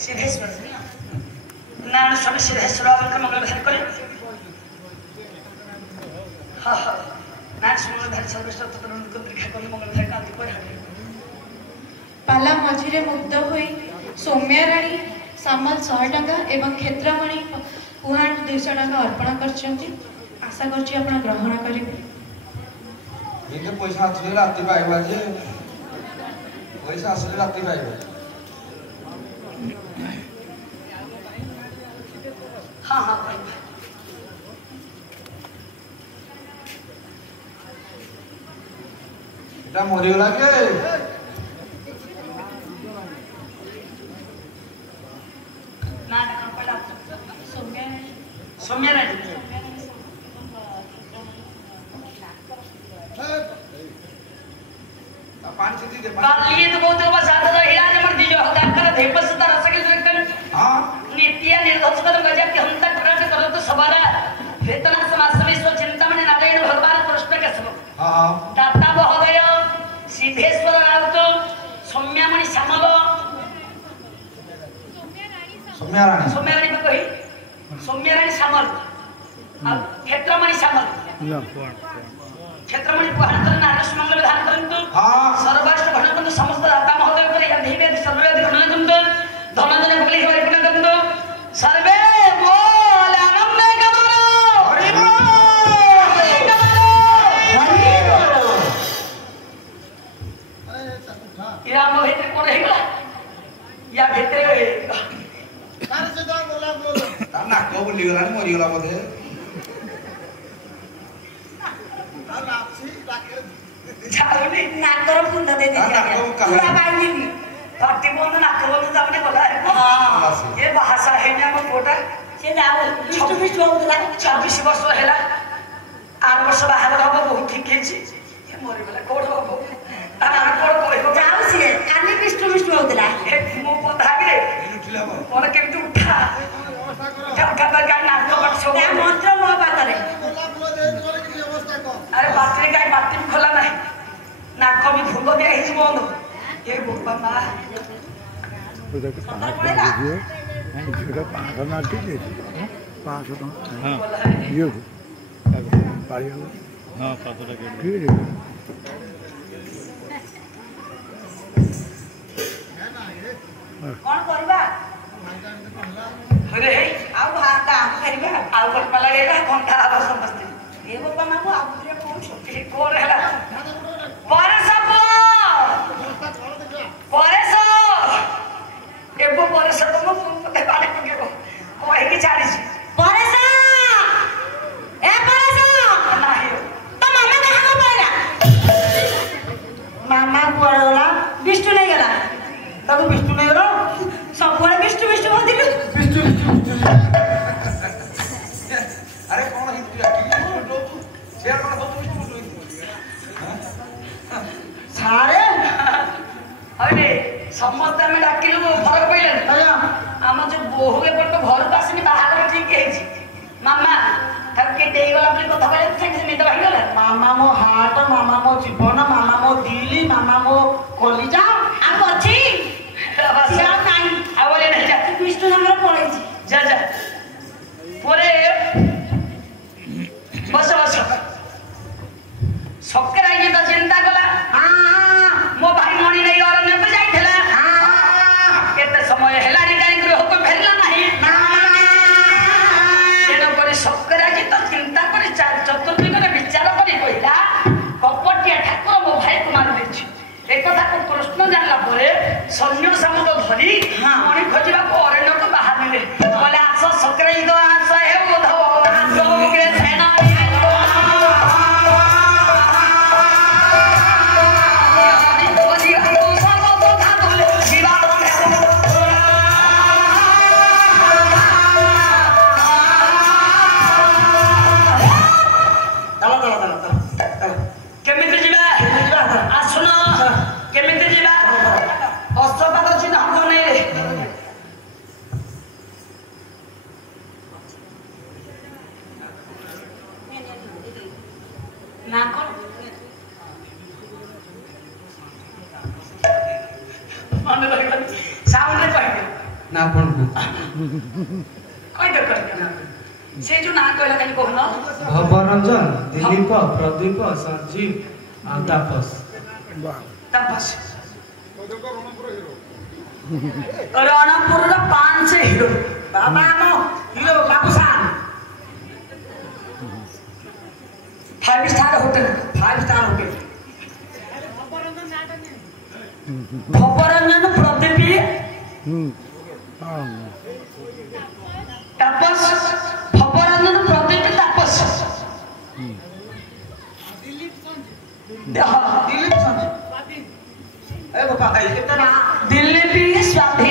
सिद्धेश्वर नारायण स्वामी सिद्धेश्वर मंगल विधान करें। हाँ हाँ नारायण स्वामी विधान सर्वेश्वर मंगल विधान आदि पर पाला मझिरे मुग्ध हुई सौम्या राणी सामल 100 टंका एवं क्षेत्रमणि पुहाण 200 टंका अर्पण करछंती। आशा करछि आपण ग्रहण करिवे। ये पैसा आछले राति पाइबा जे पैसा आछले राति पाइबा। हाँ हाँ এটা মরিগলা কে ना पड़ा सौम्या राणी पानी से दे काली तो बहुत बस आता है इलाज मर दीजो हजार कर दे बस तरह से लेकर हां नित्य निर्दोष कर गजब के हम तक प्रकट करो तो सवारा वेतना समाज में सो चिंतामणि नारायण भगवान प्रश्न के सब हां दाता महोदय सिद्धेश्वर राउत सौम्यामणि श्यामल सौम्या राणी में कही सौम्या राणी श्यामल क्षेत्रमणि श्यामल क्षेत्रमणि पुहाण नारायण मंगल विधान करंतु हां सर्वश्रेष्ठ घनकंद समस्त दाता महोदय करे अधिवेद सर्वेद घनकंद धनजन भगली होय घनकंद सर्वे बोल आनंद करो हरि बोल या मो भीतर कोन हेगला या भीतर तार से तो बोला बोलो ता नाक बुली गला मरि गला बोधे तार आपसी डाके जाऊनी नाकर पुंड दे दे पूरा बाईनी पार्टी बोन नाकर बोन जावने बोला हां ये भाषा है ना को फोटा से जाओ 26 होला 26 वर्ष हेला 8 वर्ष बाहर हबो बहुत ठीक है ये मरि गला कोड हबो ताना कोड कहबो जाऊ से कानी विष्णु होतला ए मो पता गे उठला बो और केमती उठा जब का गाय नाक बट सो मंत्र मो पातरे बोला बोलो दे करे की व्यवस्था कर अरे बातरे गाय बाती में खोला नहीं नाक भी भूंग दिया ही बंद ये बुपा मा उधर के पाना कर दीजिए इधर पाना ना दीजिए 500 हां ये पारियो हां 500 टका ठीक है कौन करबा अरे आ काम करबा आ कर पला रेगा घंटा आ समझते ये बुपा मा को आबुरे कौन छोटी कोन हैला परेश एबो परेश तो मो पते बाले पकेबो कोई की चालीस परेश ए परेश नाही तो मामा कहां को पड़ेगा मामा कोड़ला विष्णु नहीं गला तो विष्णु नहीं गलो सब कोड़े विष्णु होती विष्णु अरे कौन है तू शेयर कौन हो तू सारे अरे समस्त में डाकिलु फरक पइले आया आम जो बोहू एपट तो घर को आसनी बाहर ठीक है मामा तब के देई गला अपनी कथा कहले से निद भाई गला मामा मो हार्ट मामा मो जीवन मामा मो दिली मामा मो कलिजा आ अछि सिया नाही आ बोले नहीं जा विष्णु हमर पड़ै छी जा जा पोरे बस सकरा ये तो चिंता कला हां मो भाई मणि नहीं अरण्य पे जाइथला हां केते समय हेलानी काई करे हुकम फेरला नाही तेनो करे सकरा जी तो चिंता करे चतुर्दिग रे विचार करी कहिला कपटिया ठाकुर मो भाई को मार देछि एक कथा को प्रश्न जानला परे सैन्य समुद धरी मणि खोजिबा को अरण्य को बाहर निले बोले आस सकरा जी तो आस हे उधव आस के सेना केमिति जिबा आसुन केमिति जिबा अस्तपाद चिन्ह हम नहीं ना कौन ନା ଆପଣଙ୍କୁ କହିଦେ ସେ ଯୋଉ ନାଁ କହିଲା କାଲି କହୁନ ଭବରଞ୍ଜନ ଦିলীପ ପ୍ରଦୀପ ସଞ୍ଜୀବ ଆଉ ତାପସ ତାପସ ରଣପୁରର 5 ହିରୋ ବାବା ଆମ hero Babushan 5 star hotel Bhabaranjan Pradeep Tapas Bhabaranjan Pradeep Tapas Dillip ସ୍ୱାଧୀନ